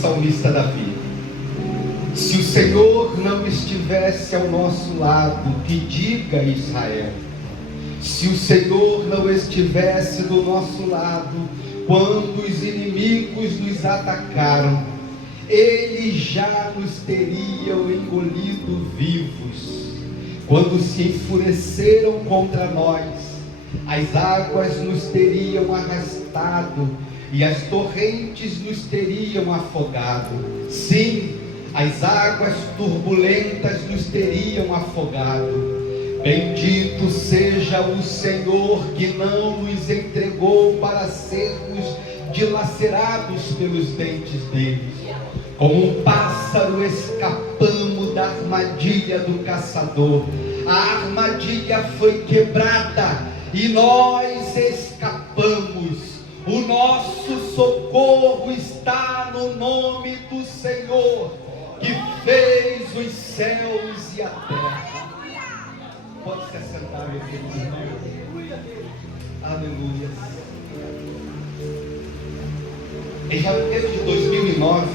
salmista Davi: se o Senhor não estivesse ao nosso lado, que diga Israel. Se o Senhor não estivesse do nosso lado, quando os inimigos nos atacaram, eles já nos teriam engolido vivos. Quando se enfureceram contra nós, as águas nos teriam arrastado e as torrentes nos teriam afogado. Sim, as águas turbulentas nos teriam afogado. Bendito seja o Senhor que não nos entregou para sermos dilacerados pelos dentes deles. Como um pássaro escapamos da armadilha do caçador. A armadilha foi quebrada e nós escapamos. O nosso socorro está no nome do Senhor, que fez os céus e a terra. Pode se assentar, meu querido. Aleluia. Em janeiro de 2009,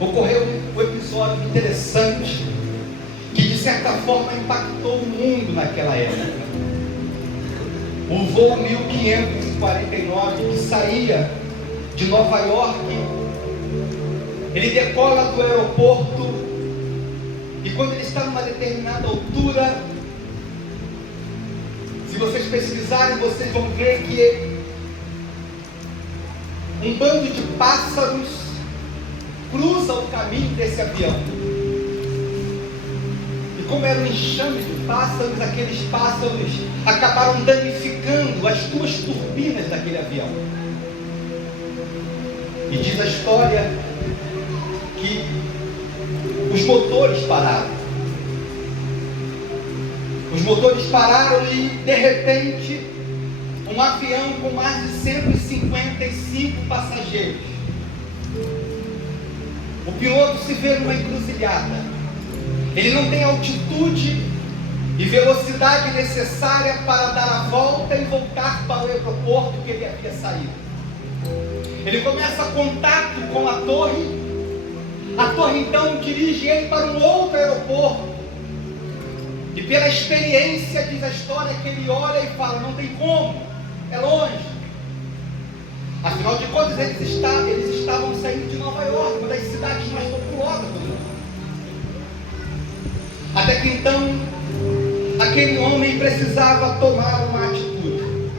ocorreu um episódio interessante que, de certa forma, impactou o mundo naquela época. O voo 1549, que saía de Nova York, ele decola do aeroporto, e quando ele está numa determinada altura, se vocês pesquisarem, vocês vão ver que um bando de pássaros cruza o caminho desse avião. E como era um enxame de pássaros, aqueles pássaros acabaram danificando as duas turbinas daquele avião. E diz a história que os motores pararam. Os motores pararam e, de repente, um avião com mais de 155 passageiros. O piloto se vê numa encruzilhada. Ele não tem altitude e velocidade necessária para dar a volta e voltar para o aeroporto que ele havia saído. Ele começa contato com a torre. A torre então dirige ele para um outro aeroporto. E pela experiência, diz a história, que ele olha e fala: não tem como, é longe. Afinal de contas, eles estavam saindo de Nova York, uma das cidades mais populosas do mundo. Até que então, aquele homem precisava tomar uma atitude.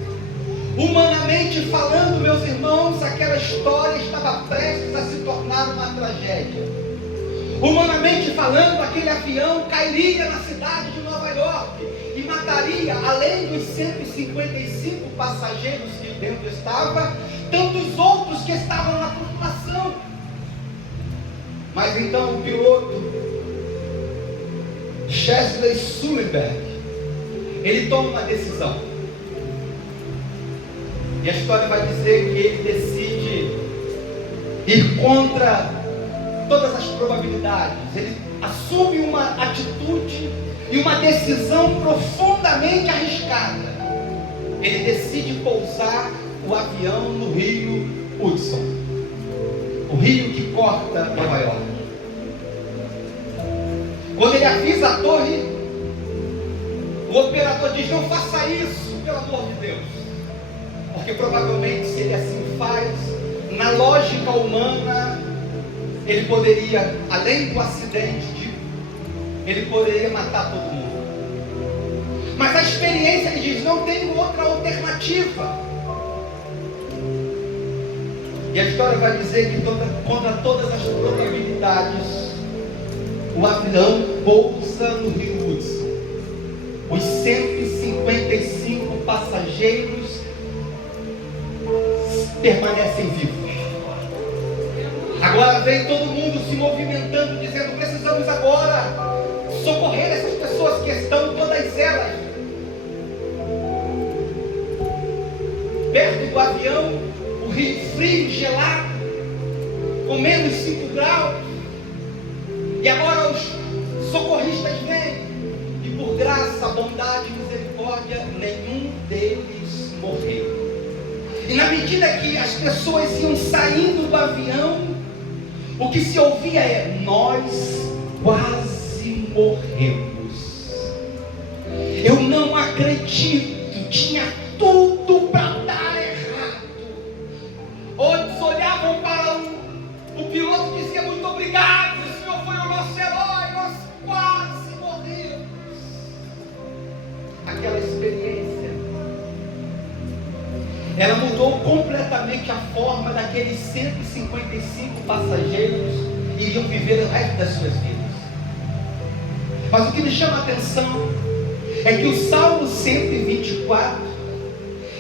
Humanamente falando, meus irmãos, aquela história estava prestes a se tornar uma tragédia. Humanamente falando, aquele avião cairia na cidade de Nova York e mataria, além dos 155 passageiros que dentro estava, tantos outros que estavam na população. Mas então o piloto Chesley Sullenberg, ele toma uma decisão. E a história vai dizer que ele decide ir contra todas as probabilidades. Ele assume uma atitude e uma decisão profundamente arriscada. Ele decide pousar o avião no rio Hudson, o rio que corta Nova York. Quando ele avisa a torre, o operador diz: não faça isso, pelo amor de Deus, porque provavelmente, se ele assim faz, na lógica humana, ele poderia, além do acidente, ele poderia matar todo mundo. Mas a experiência, ele diz: não tem outra alternativa. E a história vai dizer que contra todas as probabilidades, o avião pousa no rio Hudson. Os 155 passageiros permanecem vivos. Agora vem todo mundo se movimentando, dizendo: precisamos agora socorrer essas pessoas que estão, todas elas, perto do avião, o rio frio, gelado, com menos 5 graus. E agora os socorristas vêm, e por graça, bondade e misericórdia, nenhum deles morreu. E na medida que as pessoas iam saindo do avião, o que se ouvia é: nós quase morremos. Eu não acredito, tinha tudo para dar errado. Outros olhavam para o piloto e diziam: muito obrigado, o senhor foi o nosso herói, nós quase morremos. Aquela experiência, ela mudou completamente a forma daqueles 155 passageiros iriam viver o resto das suas vidas. Mas o que me chama a atenção é que o Salmo 124,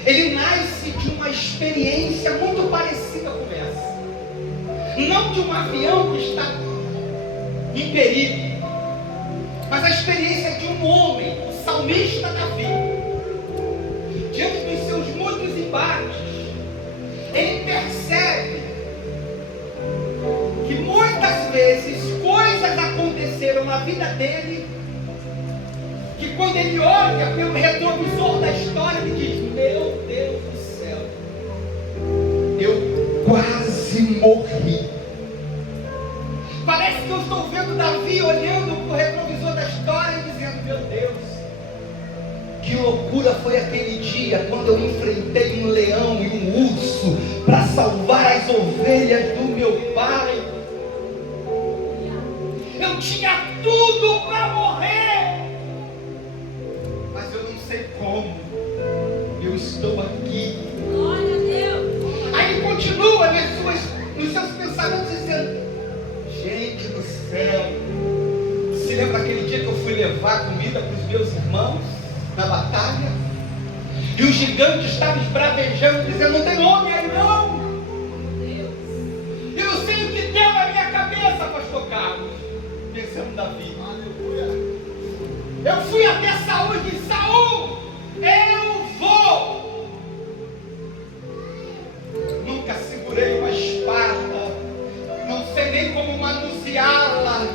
ele nasce de uma experiência muito parecida com essa. Não de um avião que está em perigo, mas a experiência de um homem, o salmista Davi, diante dos seus muitos embates, ele percebe que muitas vezes coisas aconteceram na vida dele, que quando ele olha pelo retrovisor da história, ele diz: meu Deus do céu, eu quase morri. Parece que eu estou vendo Davi olhando para o retrovisor da história e dizendo: meu Deus, que loucura foi aquele dia quando eu enfrentei um leão e um urso para salvar as ovelhas do meu pai. Eu tinha tudo para morrer, mas eu não sei como eu estou aqui. Glória a Deus. Aí ele continua nos seus pensamentos dizendo: gente do céu, se lembra aquele dia que eu fui levar comida para os meus irmãos na batalha? E o gigante estava esbravejando, dizendo: não tem homem aí não. Eu não sei o que deu na minha cabeça, pastor Carlos. Pensando Davi, aleluia. Eu fui até Saul e disse: Saul, eu vou. Nunca segurei uma espada, não sei nem como manuseá-la,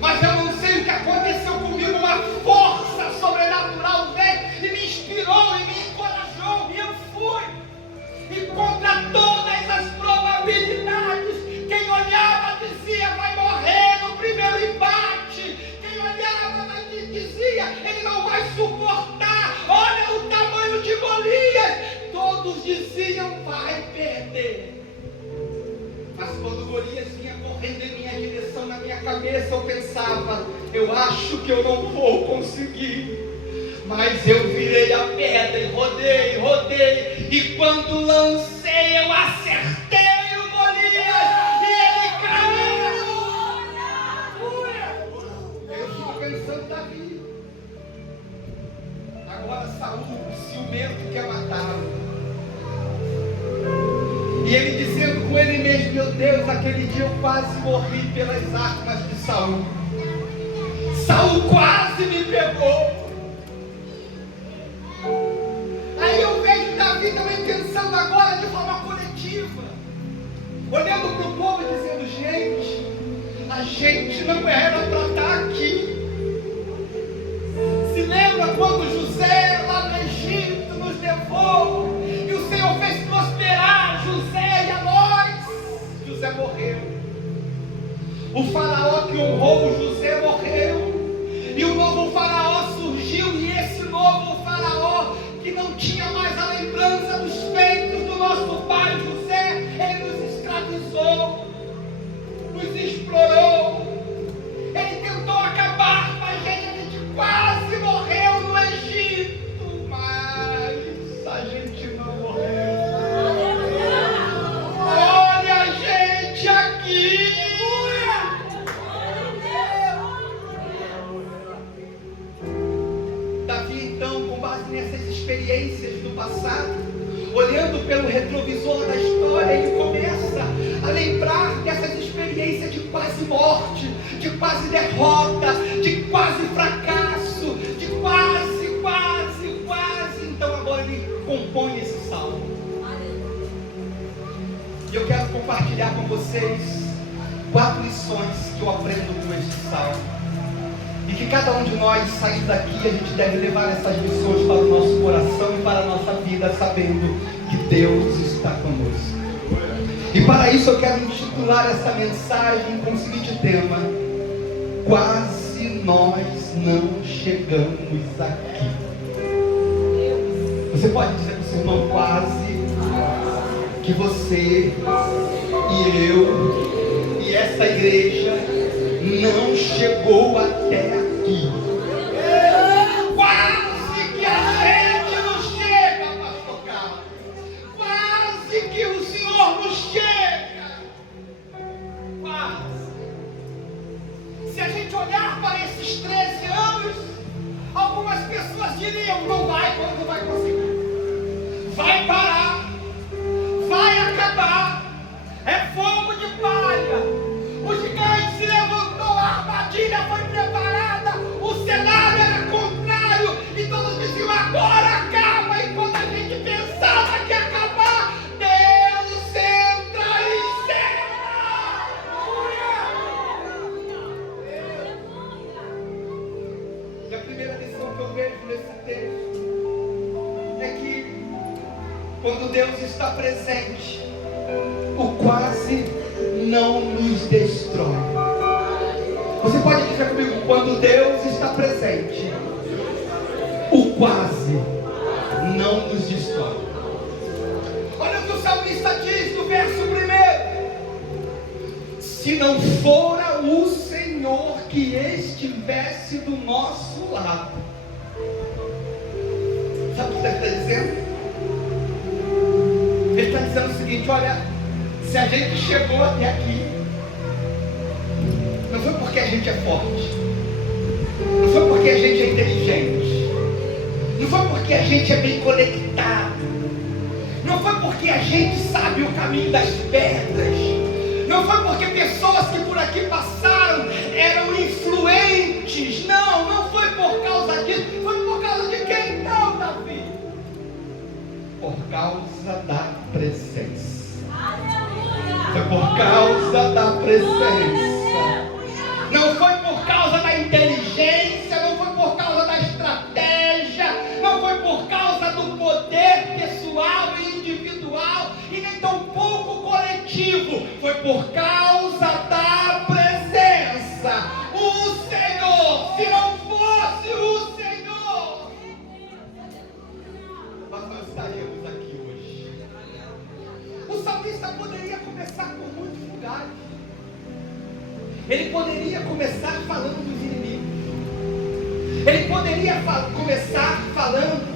mas eu não sei o que aconteceu comigo. Uma força sobrenatural veio e me inspirou e me encorajou, e eu fui. E contra todas as probabilidades, quem olhava dizia: vai morrer no primeiro embate. Quem olhava dizia: ele não vai suportar, olha o tamanho de Golias. Todos diziam: vai perder. Mas quando Golias vinha correndo em minha direção, na minha cabeça eu pensava: eu acho que eu não vou conseguir. Mas eu virei a pedra e rodei, e quando lancei eu acertei o Golias e ele caiu. Eu fico pensando: Davi, agora Saul, ciumento, quer matá-lo. E ele dizendo com ele mesmo: meu Deus, aquele dia eu quase morri pelas armas de Saul. Saul quase me pegou. Aí eu vejo Davi também pensando agora de forma coletiva, olhando para o povo e dizendo: gente, a gente não era para estar aqui. Se lembra quando José lá no Egito nos levou e o Senhor fez prosperar José e a nós? José morreu. O faraó que honrou José morreu. E o novo faraó surgiu, e esse novo faraó, que não tinha mais a lembrança dos feitos do nosso pai José, ele nos escravizou, nos explorou, ele tentou acabar com a gente quase morreu no Egito, mas a gente não morreu. Olha a gente aqui. Davi, então, com base nessas experiências do passado, olhando pelo retrovisor da história, ele começa a lembrar dessas experiências de quase morte, de quase derrota, de quase fracasso, de quase. Então agora ele compõe esse salmo. E eu quero compartilhar com vocês 4 lições que eu aprendo com este salmo. E que cada um de nós, saindo daqui, a gente deve levar essas lições para o nosso coração e para a nossa vida, sabendo que Deus está conosco. E para isso eu quero intitular essa mensagem com o seguinte tema: quase nós não chegamos aqui. Você pode dizer para o seu irmão: quase que você e eu e essa igreja não chegou até aqui. Quase que a gente não chega, pastor Carlos. Quase que o Senhor não chega. Quase. Se a gente olhar para esses 13 anos, algumas pessoas diriam: não vai conseguir. Vai parar. Vai acabar. É fogo de palha. O gigante se levantou, a armadilha foi preparada, o cenário era contrário, e todos diziam: agora acaba. E quando a gente pensava que ia acabar, Deus entra em cena. E a primeira lição que eu vejo nesse texto é que quando Deus está presente, o quase não nos destrói. Você pode dizer comigo: quando Deus está presente, o quase não nos destrói. Olha o que o salmista diz no verso 1: se não fora o Senhor que estivesse do nosso lado. Sabe o que ele está dizendo? Ele está dizendo o seguinte: olha, se a gente chegou até aqui, não foi porque a gente é forte, não foi porque a gente é inteligente, não foi porque a gente é bem conectado, não foi porque a gente sabe o caminho das pedras, não foi porque pessoas que por aqui passaram eram influentes, não foi por causa disso. Foi por causa de quem então, Davi? Por causa da presença. Foi por causa da presença. Não foi por causa da inteligência, não foi por causa da estratégia, não foi por causa do poder pessoal e individual, e nem tampouco coletivo. Foi por causa da presença. O Senhor, se não fosse o Senhor, nós não estaríamos aqui hoje. O salmista poderia começar por muitos lugares. Ele poderia começar falando dos inimigos. Ele poderia começar falando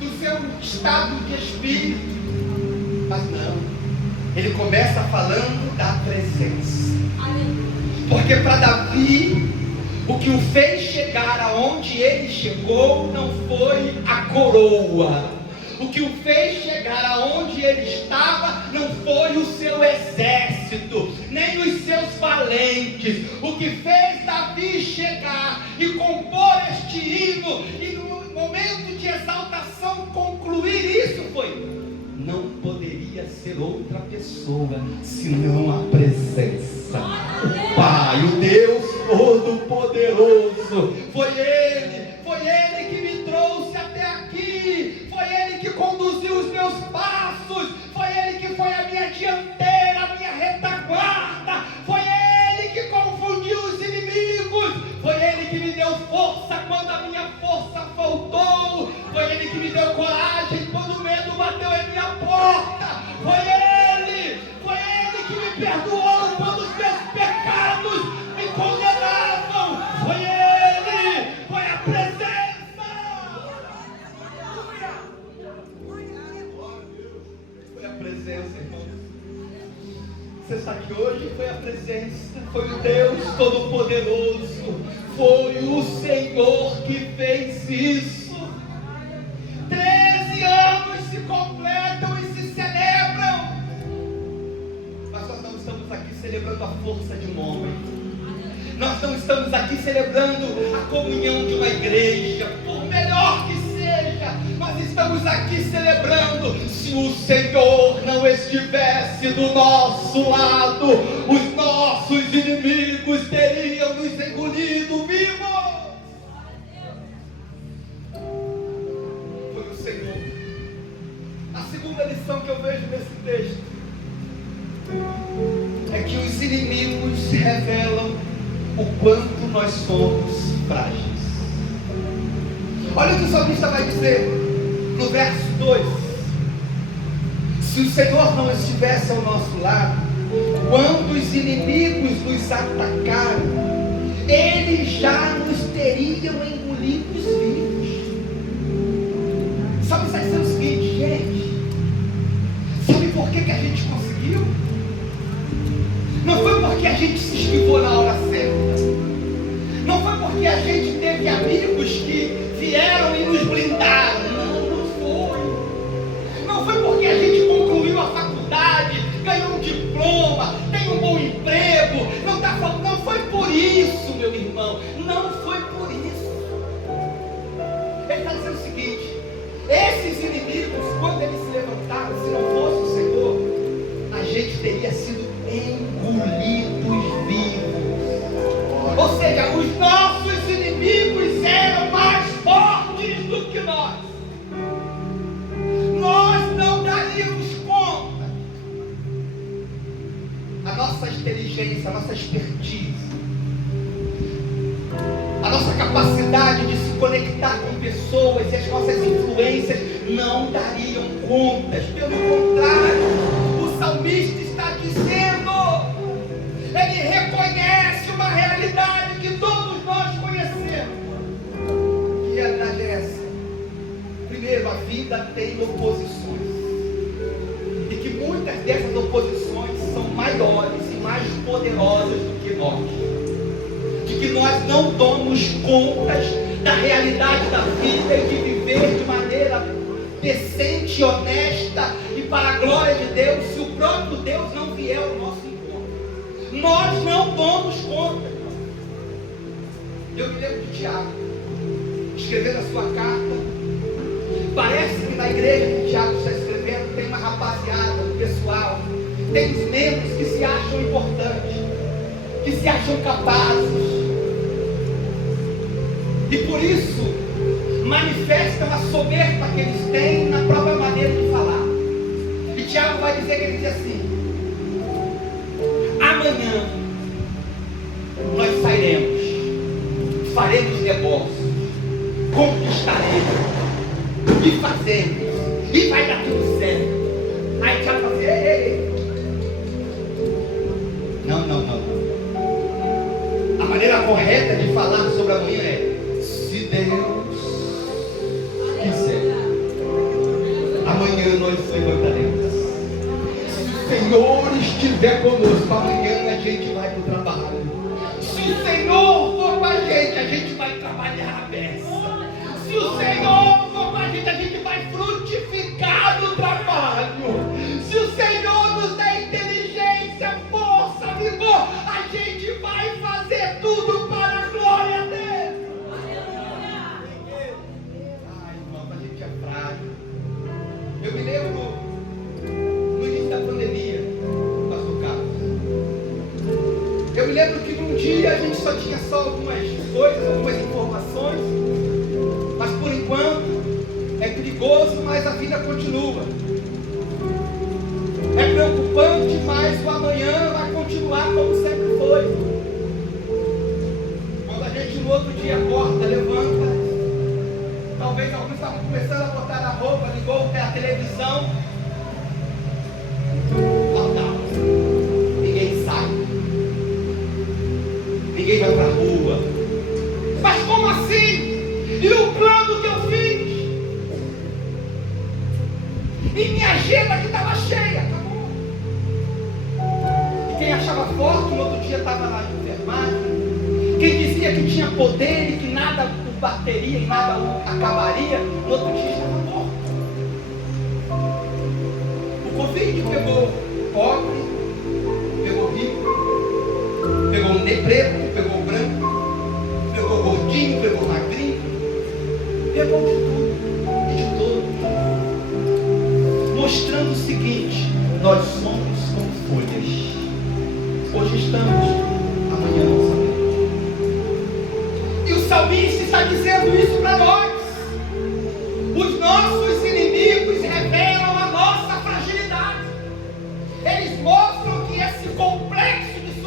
do seu estado de espírito. Mas não. Ele começa falando da presença. Porque para Davi, o que o fez chegar aonde ele chegou não foi a coroa. O que o fez chegar aonde ele estava não foi o seu exército, nem os seus valentes. O que fez Davi chegar e compor este hino, e no momento de exaltação concluir isso, foi: não poderia ser outra pessoa senão a presença. O Pai, o Deus Todo-Poderoso. Foi Ele que me trouxe até aqui. Foi Ele que conduziu os meus passos. Foi Ele que foi a minha dianteira, a minha retaguarda. Foi Ele que confundiu os inimigos. Foi Ele que me deu força quando a minha força faltou. Foi Ele que me deu coragem quando o medo bateu em minha porta. Foi Ele que me perdoou quando os meus pecados me condenavam. Foi Ele, foi a presença. Foi a presença, irmãos. Você está aqui hoje, foi a presença, foi o Deus Todo-Poderoso, foi o Senhor que fez isso. 13 anos se completam e se celebram, mas nós não estamos aqui celebrando a força de um homem, nós não estamos aqui celebrando a comunhão de uma igreja, por melhor que seja, nós estamos aqui celebrando: se o Senhor não estivesse do nosso lado, os nossos inimigos teriam nos engolido vivos. Foi o Senhor. A segunda lição que eu vejo nesse texto inimigos revelam o quanto nós somos frágeis. Olha o que o salmista vai dizer no verso 2: se o Senhor não estivesse ao nosso lado, quando os inimigos nos atacaram, eles já nos teriam engolidos vivos. Sabe, isso é o seguinte, gente. Sabe por que a gente conseguiu? Não foi porque a gente se esquivou na hora certa. Não foi porque a gente teve amigos que vieram e nos blindaram. Não foi. Não foi porque a gente concluiu a faculdade, ganhou um diploma, tem um bom emprego. Não foi por isso, meu irmão. Não foi por isso. Ele está dizendo o seguinte: esses inimigos, quando eles se levantaram, se não fosse o Senhor, a gente teria sido engolidos vivos. Ou seja, os nossos inimigos eram mais fortes do que nós. Nós não daríamos conta. A nossa inteligência, a nossa expertise, a nossa capacidade de se conectar com pessoas e as nossas influências não dariam contas. Pelo contrário, o salmista está dizendo, ele reconhece uma realidade que todos nós conhecemos. Que realidade é essa? Primeiro, a vida tem oposições, e que muitas dessas oposições são maiores e mais poderosas do que nós. De que nós não damos contas da realidade da vida e de viver de maneira decente, honesta e para a glória de Deus, se o próprio Deus não vier ao nosso encontro. Nós não damos conta. Eu me lembro de Tiago, escrevendo a sua carta. Parece que na igreja que Tiago está escrevendo tem uma rapaziada, um pessoal, tem os membros que se acham importantes, que se acham capazes, e por isso manifestam a soberba que eles têm na própria maneira de falar. E Tiago vai dizer, que ele diz assim: amanhã nós sairemos, faremos negócios, conquistaremos e fazemos, e vai dar tudo certo. Aí Tiago fala assim: ei. Não. A maneira correta de falar sobre amanhã é: se Deus quiser, amanhã nós levantaremos. Se o Senhor estiver conosco, amanhã a gente vai para o trabalho. Se o Senhor for com a gente vai trabalhar a beça. Se o Senhor for com a gente vai frutificar no trabalho. Se o Senhor nos der inteligência, força, vigor, a gente vai fazer tudo para a glória dele. Ai, irmão, a gente é frágil. Eu me lembro no início da pandemia, pastor Carlos. Eu me lembro que num dia a gente só tinha algumas coisas, algumas informações, mas por enquanto é perigoso, mas a vida continua. É preocupante, mas o amanhã vai continuar como sempre foi. Quando a gente no outro dia acorda, levanta, talvez alguns estavam começando a botar a roupa, ligou a televisão, lockdown. Ninguém sai, ninguém vai para a rua. Mas como assim? E o plano que eu fiz? E minha agenda que estava cheia, acabou. E quem achava forte, no outro dia estava na enfermagem. Quem dizia que tinha poder e que nada o bateria e nada o acabaria, no outro dia estava morto. O Covid pegou pobre, pegou rico, pegou o preto, pegou o branco, pegou o gordinho, pegou o magrinho, pegou de tudo e de todo, mostrando o seguinte: nós somos como folhas. Hoje estamos, amanhã não sabemos. E o salmista está dizendo isso para nós. Os nossos inimigos revelam a nossa fragilidade. Eles mostram que esse complexo de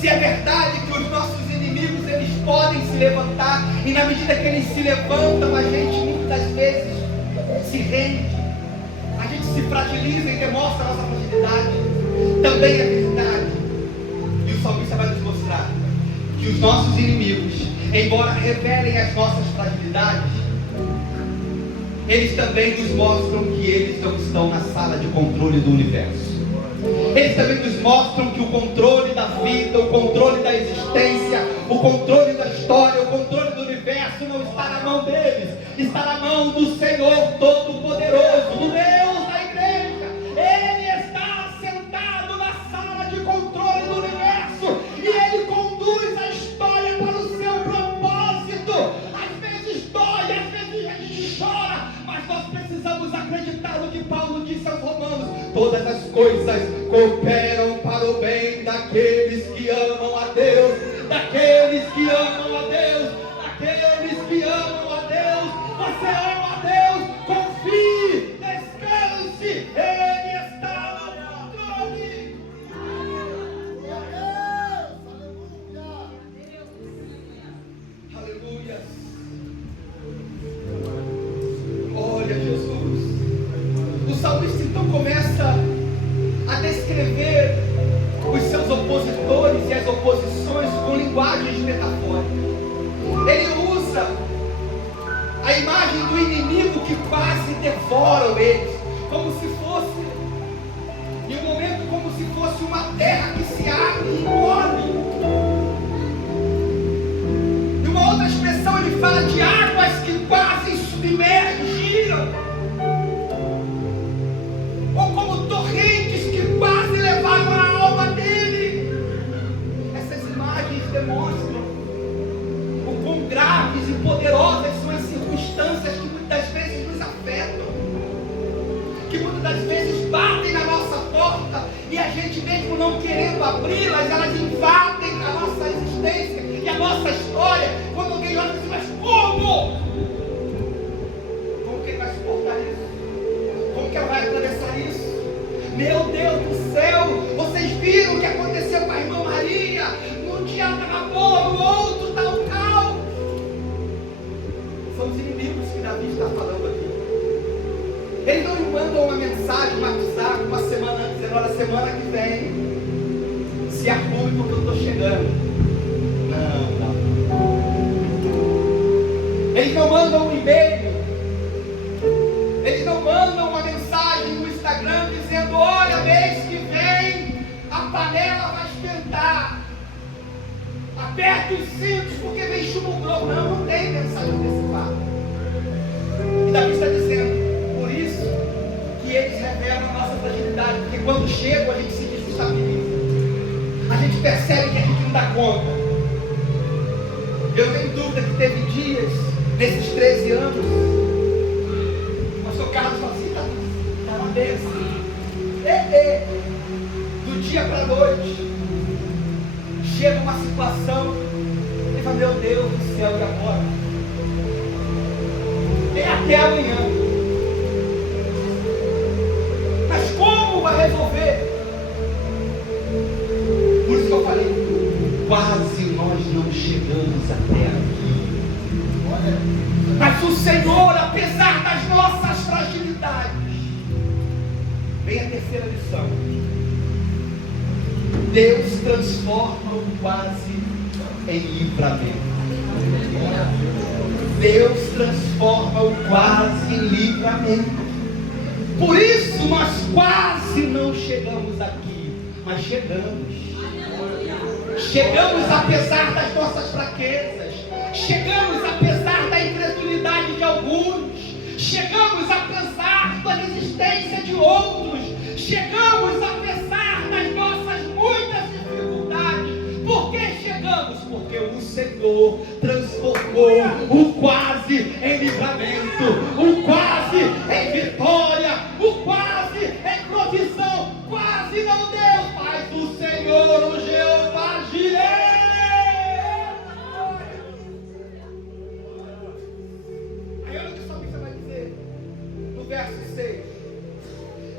Se é verdade que os nossos inimigos, eles podem se levantar, e na medida que eles se levantam, a gente muitas vezes se rende, a gente se fragiliza e demonstra a nossa fragilidade. Também é verdade, e o salmista vai nos mostrar, que os nossos inimigos, embora revelem as nossas fragilidades, eles também nos mostram que eles não estão na sala de controle do universo. Eles também nos mostram que o controle da vida, o controle da existência, o controle da história, o controle do universo não está na mão deles, está na mão do Senhor Todo-Poderoso, do Deus da igreja. Ele está sentado na sala de controle do universo e Ele conduz a história para o seu propósito. Às vezes dói, às vezes a gente chora, mas nós precisamos acreditar no que Paulo disse aos Romanos: todas as coisas cooperam para o bem daqueles que amam a Deus, daqueles que amam a Deus, daqueles que amam a Deus. Você ama a Deus, confie, descanse, Ele está no controle. Aleluia. Olha, Jesus. O salmista então começa a descrever os seus opositores e as oposições com linguagens metafóricas. Ele usa a imagem do inimigo que quase devoram eles, como se fosse, em um momento, como se fosse uma terra que se abre e engole. Em uma outra expressão ele fala de águas que quase submergiram, ou como torrentes que quase levaram a alma dele. Essas imagens demonstram o quão graves e poderosas são as circunstâncias que muitas vezes nos afetam, que muitas vezes batem na nossa porta, e a gente mesmo não querendo abri-las, elas invadem a nossa existência e a nossa história. Quando alguém olha e diz: mas como? Como que ele vai suportar isso? Como que ela vai atravessar isso? Meu Deus do céu, vocês viram o que aconteceu com a irmã Maria? Num dia estava boa, no outro está um caos. São os inimigos que Davi está falando aqui. Eles não me mandam uma mensagem, um WhatsApp, uma semana antes, dizendo: olha, semana que vem se arrume porque eu estou chegando. Não. Eles não mandam um e-mail, eles não mandam uma mensagem no Instagram dizendo: olha, mês que vem a panela vai esquentar, aperta os cintos porque vem chuva grosso. Não tem mensagem antecipada. E Davi está dizendo: por isso que eles revelam a nossa fragilidade, porque quando chegam a gente se desestabiliza, a gente percebe que a gente não dá conta. Eu tenho dúvida que teve dias nesses 13 anos, o pastor Carlos falou assim: está uma bênção. Do dia para a noite, chega uma situação, e fala: meu Deus do céu, e agora? É até amanhã. Mas como vai resolver? Por isso que eu falei, quase nós não chegamos até aqui. Mas o Senhor, apesar das nossas fragilidades, vem a terceira lição: Deus transforma o quase em livramento. Deus transforma o quase em livramento. Por isso nós quase não chegamos aqui, mas chegamos. Chegamos apesar das nossas fraquezas. Chegamos apesar da incredulidade de alguns. Chegamos apesar da resistência de outros. Chegamos apesar das nossas muitas dificuldades. Por que chegamos? Porque o Senhor transformou o quase em livramento, o quase em vitória, o quase em provisão. Quase não deu, mas o Senhor, o Jeová Jireh. Aí olha o que o salmista vai dizer no verso 6: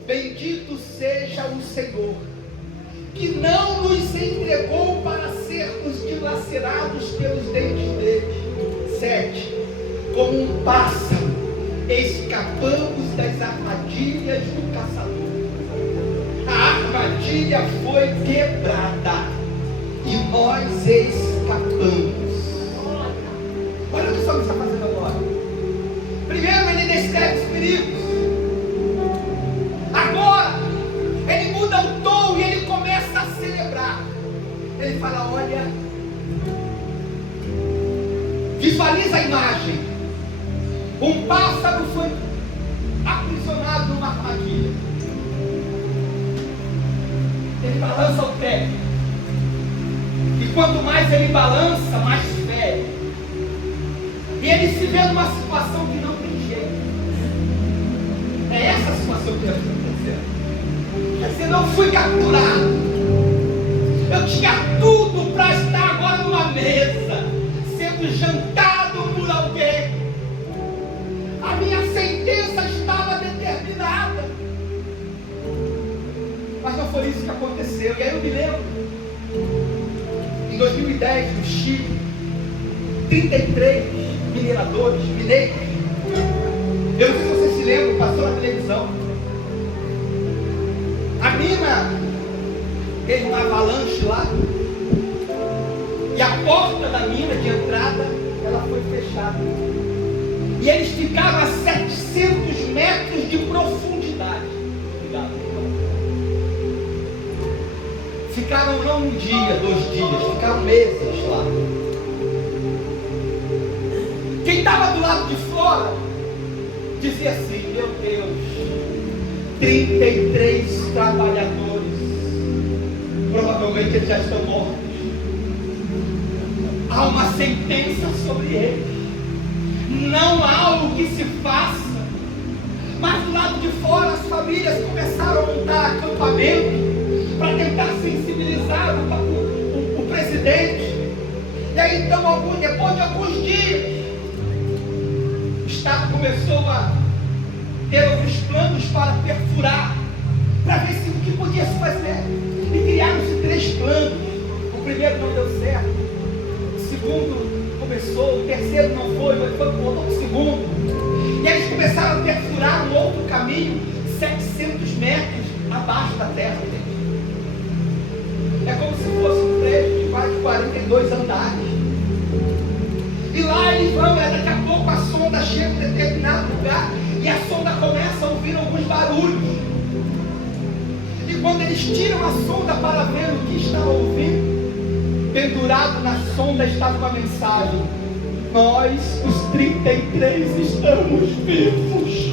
bendito seja o Senhor, que não nos entregou para dilacerados pelos dentes deles. 7. Como um pássaro, escapamos das armadilhas do caçador. A armadilha foi quebrada e nós escapamos. Olha o que o Salmo está fazendo agora. Primeiro ele descreve os perigos. Agora ele muda o tom e ele começa a celebrar. Ele fala, olha, visualiza a imagem. Um pássaro foi aprisionado numa armadilha. Ele balança o pé. E quanto mais ele balança, mais fere. E ele se vê numa situação que não tem jeito. É essa a situação que está acontecendo. Quer dizer, não fui capturado. Eu tinha tudo para estar agora numa mesa, sendo jantado por alguém. A minha sentença estava determinada. Mas não foi isso que aconteceu. E aí eu me lembro, em 2010, no Chile, 33 mineiros. Eu não sei se vocês se lembram, passou na televisão. A mina teve uma avalanche lá. E a porta da mina de entrada, ela foi fechada. E eles ficaram a 700 metros de profundidade. Obrigado, irmão. Ficaram não um dia, 2 dias, ficaram meses lá. Quem estava do lado de fora dizia assim, meu Deus, 33 trabalhadores, provavelmente eles já estão mortos. Há uma sentença sobre eles. Não há o que se faça. Mas do lado de fora as famílias começaram a montar acampamento para tentar sensibilizar o presidente. E aí então, depois de alguns dias, o Estado começou a ter alguns planos para perfurar, para ver se o que podia se fazer. E criaram-se 3 planos. O primeiro não deu certo. O segundo começou, o terceiro não foi voltou para o segundo. E eles começaram a perfurar um outro caminho, 700 metros abaixo da terra. É como se fosse um prédio de quase 42 andares. E lá eles vão, daqui a pouco a sonda chega em determinado lugar e a sonda começa a ouvir alguns barulhos. E quando eles tiram a sonda para ver o que estava ouvindo, pendurado na sonda estava uma mensagem: nós, os 33, estamos vivos.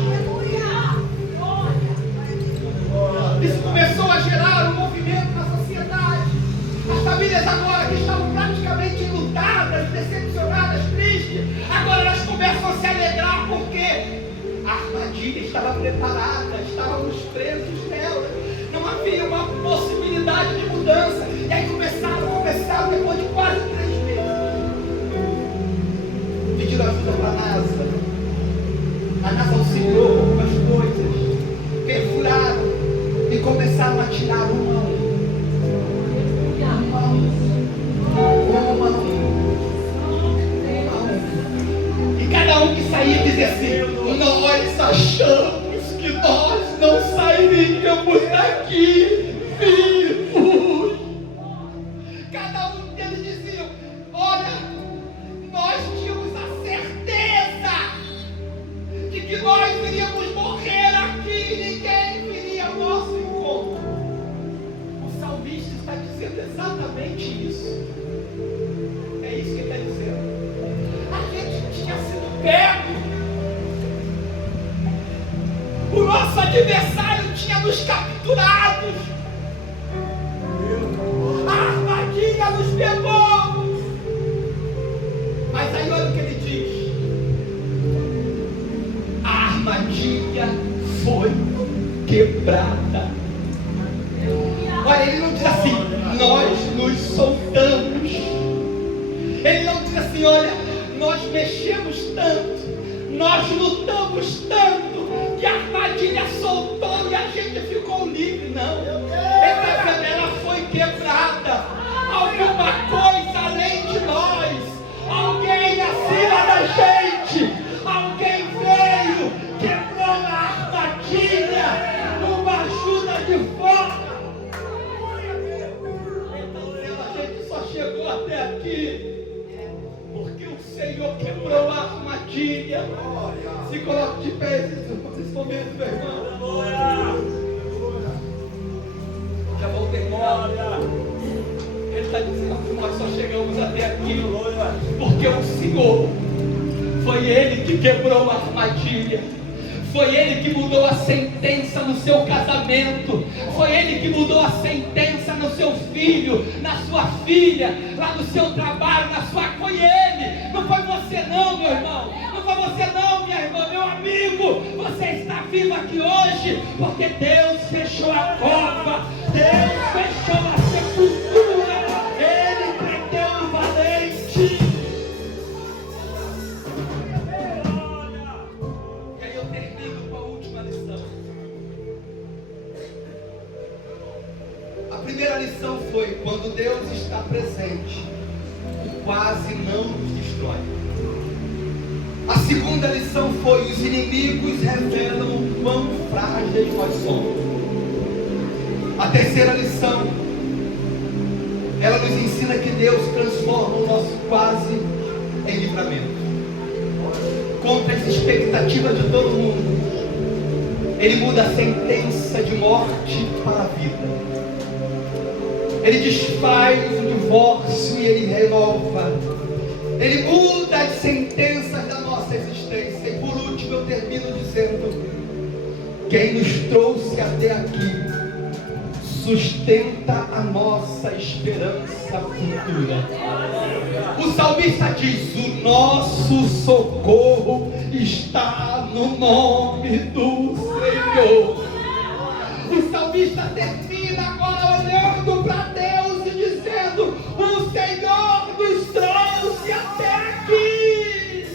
Isso começou a gerar um movimento na sociedade. As famílias agora que estavam praticamente enlutadas, decepcionadas, tristes, agora elas começam a se alegrar porque a armadilha estava preparada, estávamos presos nela, não havia uma possibilidade de mudança. E aí começaram depois de quase 3 meses, pediram ajuda para a NASA. A NASA auxiliou com algumas coisas, perfuraram e começaram a tirar uma a um. E cada um que saía dizia assim: nós achamos que nós não sairíamos daqui vivos. Cada um deles dizia: olha, nós tínhamos a certeza de que nós iríamos morrer aqui e ninguém viria ao nosso encontro. O salmista está dizendo exatamente isso. É isso que ele está dizendo. A gente tinha sido pego. O nosso adversário tinha nos capturado. A armadilha nos pegou. Mas aí olha o que ele diz: a armadilha foi quebrada. Olha, ele não diz assim: nós nos soltamos. Ele não diz assim: olha, nós mexemos tanto, nós lutamos tanto, que a armadilha soltou e a gente ficou livre. Não, ela foi quebrada. Alguma coisa além de nós chegou até aqui porque o Senhor quebrou a armadilha. Se coloque de pé nesse momento, meu irmão. Já vou terminar. Ele está dizendo que nós só chegamos até aqui porque o Senhor foi Ele que quebrou a armadilha. Foi Ele que mudou a sentença no seu casamento. Foi Ele que mudou a sentença no seu filho, na sua filha, lá no seu trabalho, na sua... Foi Ele. Não foi você não, meu irmão. Não foi você não, minha irmã, meu amigo. Você está vivo aqui hoje porque Deus fechou a cova. Deus fechou a sepultura. Ele prendeu o valente. A primeira lição foi: quando Deus está presente, o quase não nos destrói. A segunda lição foi: os inimigos revelam o quão frágeis nós somos. A terceira lição, ela nos ensina que Deus transforma o nosso quase em livramento. Contra as expectativas de todo mundo, Ele muda a sentença de morte para a vida. Ele desfaz o divórcio e Ele renova. Ele muda as sentenças da nossa existência. E por último eu termino dizendo: quem nos trouxe até aqui sustenta a nossa esperança futura. O salmista diz: o nosso socorro está no nome do Senhor. O salmista termina agora olhando para Deus e dizendo: o Senhor nos trouxe até aqui.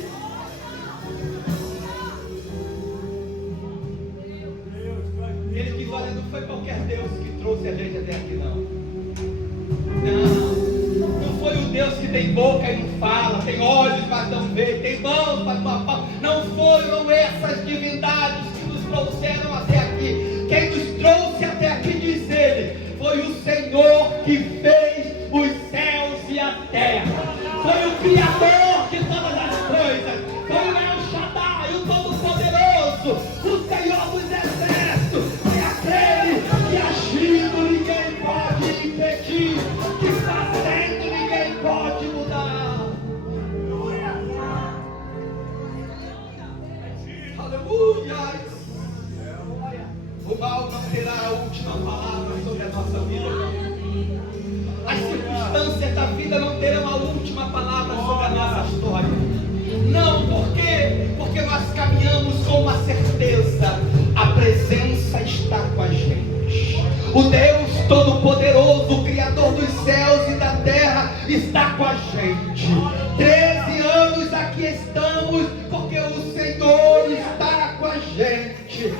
Ele diz: olha, não foi qualquer Deus que trouxe a gente até aqui, não. Não foi o Deus que tem boca e não fala, tem olhos mas não vê, tem mãos mas não apalpa. Não foram essas divindades que nos trouxeram até aqui. Quem nos trouxe até aqui, diz Ele, foi o Senhor que fez os céus e a terra. Foi o Criador de todas as coisas. Foi o El Shaddai, o Todo-Poderoso, o Senhor dos Exércitos. É aquele que agindo ninguém pode impedir, que fazendo ninguém pode mudar. Aleluia! O mal não terá a última palavra sobre a nossa vida. As circunstâncias da vida não terão a última palavra sobre a nossa história. Não, por quê? Porque nós caminhamos com uma certeza: a presença está com a gente. O Deus Todo-Poderoso, o Criador dos céus e da terra, está com a gente. 13 anos aqui estamos porque o Senhor está com a gente.